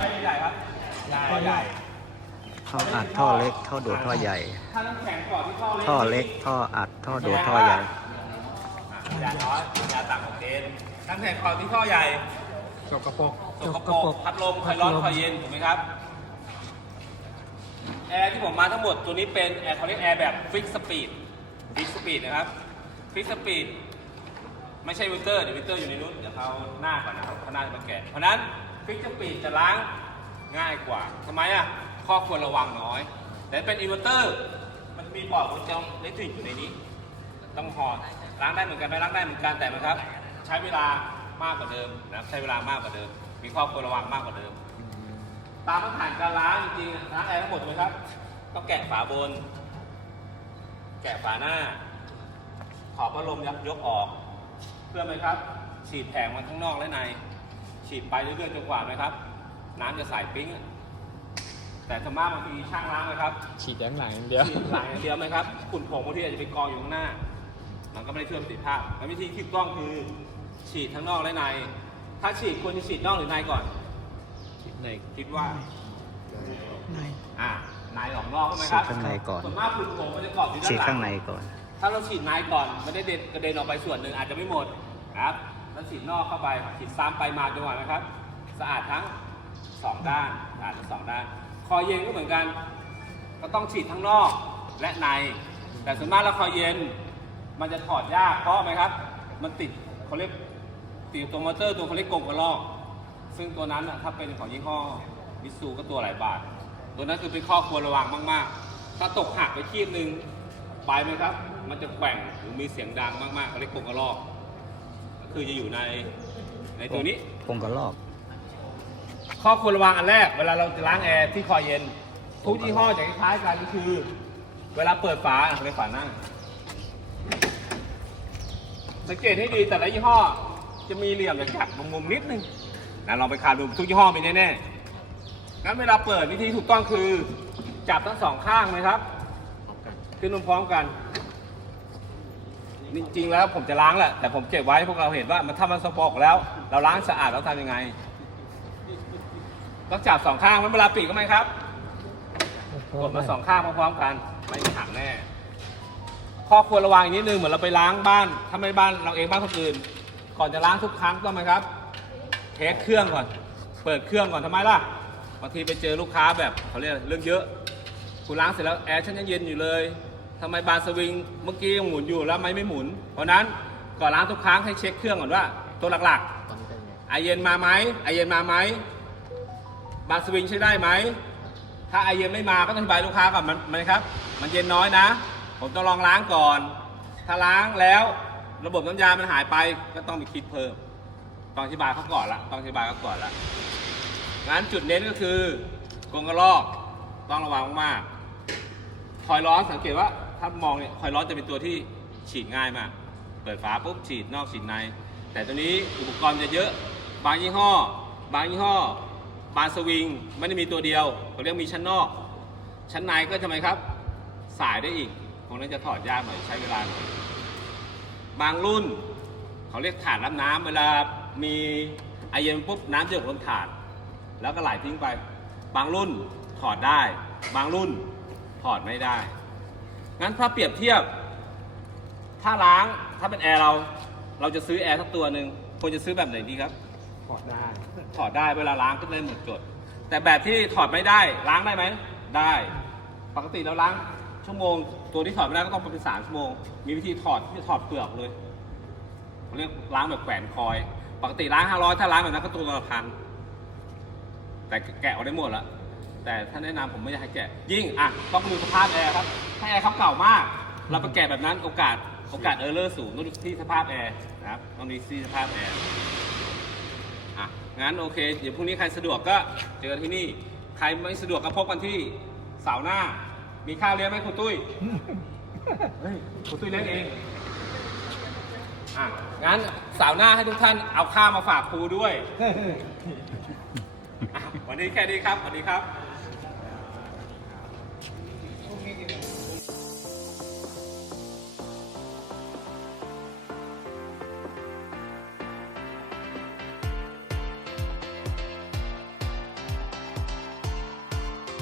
ไม่ใหญ่ครับท่อใหญ่ท่ออัดท่อเล็กท่อดูดท่อใหญ่ ถ้าน้ำแข็งก่อนที่ท่อท่อเล็กท่ออัดท่อดูดท่อใหญ่ยาน้อยยาต่างของเกณฑ์น้ำแข็งก่อนที่ท่อใหญ่สกปรกสกปรกพัดลมคอยร้อนคอยเย็นถูกไหมครับแอร์ที่ผมมาทั้งหมดตัวนี้เป็นแอร์เขาเรียกแอร์แบบฟิกสปีดฟิกสปีดนะครับฟิกสปีดไม่ใช่วิลเตอร์เดี๋ยววิลเตอร์อยู่ในนู้นเดี๋ยวเขาหน้าก่อนนะครับเขาหน้าจะมาแกะเพราะฉะนั้น ฟิกสปีดจะล้างง่ายกว่าทำไมอะข้อควรระวังน้อย แต่เป็นอินเวอร์เตอร์ มันจะมีปลอดวงจรอิเล็กทริกอยู่ในนี้ ต้องหอดล้างได้เหมือนกันไม่ล้างได้เหมือนกันแต่มันครับ ใช้เวลามากกว่าเดิมนะครับใช้เวลามากกว่าเดิม มีข้อควรระวังมากกว่าเดิม ตามมาตรฐานการล้างจริงๆล้างแอร์ทั้งหมดไหมครับต้องแกะฝาบน แกะฝาหน้า ขอบพัดลมยับยกออก เพื่อไหมครับ ฉีดแผงมันข้างนอกและใน ฉีดไปเรื่อยๆจนกว่าไหมครับ น้ำจะใสปิ้งอะแต่สวนมากบางทีช่างล้างไหมครับฉีดด้านหลังอย่างเดียวฉีดหลังอย่างเดียวไหมครับฝุ่นผงบางทีอาจจะไปกองอยู่ข้างหน้า มันก็ไม่ได้ช่วยประสิทธิภาพแล้ววิธีคิดกล้องคือ ฉีดทั้งนอกและใน ถ้าฉีดควรจะฉีดนอกหรือในก่อน ในคิดว่าในอ่าในออกนอกใช่ไหมครับฉีดข้างในก่อน ส่วนมากฝุ่นผงมันจะเกาะอยู่ด้านฉีดหลังข้างในก่อน ถ้าเราฉีดในก่อนมันได้เด็นกระเด็นออกไปส่วนหนึ่งอาจจะไม่หมดครับ แล้วฉีดนอกเข้าไปฉีดซ้ำไปมาจนกว่านะครับ สะอาดทั้งสองด้านสะอาดทั้งสองด้าน คอเย็นก็เหมือนกัน ก็ต้องฉีดทั้งนอกและใน แต่ส่วนมากแล้วคอเย็นมันจะถอดยากเพราะอะไรครับ มันติดเขาเรียกติดตัวมอเตอร์ตัวเขาเรียกกลมกระลอก ซึ่งตัวนั้นถ้าเป็นของยี่ห้อมิตซูก็ตัวหลายบาท ตัวนั้นคือเป็นข้อควรระวังมาก ๆ ถ้าตกหักไปคีบหนึ่งไปไหมครับ มันจะแกว่งหรือมีเสียงดังมากๆเขาเรียกกลมกระลอก คือจะอยู่ในในตัวนี้คงกระลอกข้อควรระวังอันแรก เวลาเราจะล้างแอร์ที่คอเย็น ทุกยี่ห้อจะคล้ายๆกันก็คือ เวลาเปิดฝาเขาเรียกฝาหน้า สังเกตให้ดีแต่ละยี่ห้อ จะมีเหลี่ยมจากจับมุมๆนิดนึงนะลองไปคาดดูทุกยี่ห้อมีแน่ๆงั้นเวลาเปิดวิธีถูกต้องคือ จับทั้งสองข้างไหมครับ ขึ้นพร้อมๆกัน จริงๆแล้วผมจะล้างแหละแต่ผมเก็บไว้พวกเราเห็นว่ามันถ้ามันสกปรกแล้ว เราล้างสะอาดแล้วทำยังไงต้องจับสองข้างไม่เวลาปีกก็ไหมครับกดมาสองข้างพร้อมๆกันไม่หักแน่ข้อควรระวังอีกนิดนึงเหมือนเราไปล้างบ้านถ้าไม่บ้านเราเองบ้านคนอื่น ก่อนจะล้างทุกครั้งต้องไหมครับเทสเครื่องก่อน เปิดเครื่องก่อนทำไมล่ะบางทีไปเจอลูกค้าแบบเขาเรียกเรื่องเยอะ คุณล้างเสร็จแล้วแอร์ฉันยังเย็นอยู่เลย ทำไมบานสวิงเมื่อกี้ยังหมุนอยู่แล้วไม่ไม่หมุน เพราะนั้นก่อนล้างทุกครั้งให้เช็คเครื่องก่อนว่า ตัวหลักๆตอนนี้เป็นไงไอเย็นมาไหมไอเย็นมาไหมบาร์สวิงใช้ได้ไหมถ้าไอเย็นไม่มาก็ต้องอธิบายลูกค้าก่อนมันมันครับ มันเย็นน้อยนะ ผมต้องลองล้างก่อน ถ้าล้างแล้วระบบน้ำยามันหายไปก็ต้องมีคิดเพิ่ม ต้องอธิบายเขาก่อนละต้องอธิบายเขาก่อนละงั้นจุดเน้นก็คือกรงกระรอกต้องระวังมากๆคอยร้อนสังเกตว่า ถ้ามองเนี่ยคอยร้อจะเป็นตัวที่ฉีดง่ายมาก เปิดฝาปุ๊บฉีดนอกฉีดใน แต่ตัวนี้อุปกรณ์จะเยอะ บางยี่ห้อ บางยี่ห้อบานสวิงไม่ได้มีตัวเดียวเขาเรียกมีชั้นนอก ชั้นในก็ทำไมครับ สายได้อีกตรงนั้นจะถอดยากหน่อยใช้เวลาหน่อยบางรุ่นเขาเรียกถาดรับน้ำเวลามีไอเย็นปุ๊บน้ำจะหยดลงถาด แล้วก็ไหลทิ้งไป บางรุ่นถอดได้ บางรุ่นถอดไม่ได้ งั้นถ้าเปรียบเทียบ ถ้าล้างถ้าเป็นแอร์เรา เราจะซื้อแอร์สักตัวหนึ่งควรจะซื้อแบบไหนดีครับ ถอดได้ ถอดได้เวลาล้างก็เลยหมดจด แต่แบบที่ถอดไม่ได้ล้างได้ไหม ได้ ปกติเราล้างชั่วโมง ตัวที่ถอดไม่ได้ก็ต้องเป็นสามชั่วโมง มีวิธีถอดที่จะถอดเปลือกเลยเขาเรียกล้างแบบแขวนคอย ปกติล้างห้าร้อยถ้าล้างแบบนั้นก็ตัวละพันแต่แกะออกได้หมดละ แต่ถ้าแนะนำผมไม่อยากให้แกะ ยิ่งอะต้องดูสภาพแอร์ครับ ถ้าแอร์เขาเก่ามาก เราไปแกะแบบนั้นโอกาสโอกาสเออร์เลอร์สูงต้องดูที่สภาพแอร์นะครับต้องดูที่สภาพแอร์อะงั้นโอเค เดี๋ยวพรุ่งนี้ใครสะดวกก็เจอกันที่นี่ ใครไม่สะดวกก็พบกันที่เสาร์หน้า มีข้าวเลี้ยงไหมคุณตุ้ยเฮ้ยคุณตุ้ยเลี้ยงเองอะงั้นเสาร์หน้าให้ทุกท่านเอาข้าวมาฝากครูด้วยอะวันนี้แค่นี้ครับสวัสดีครับ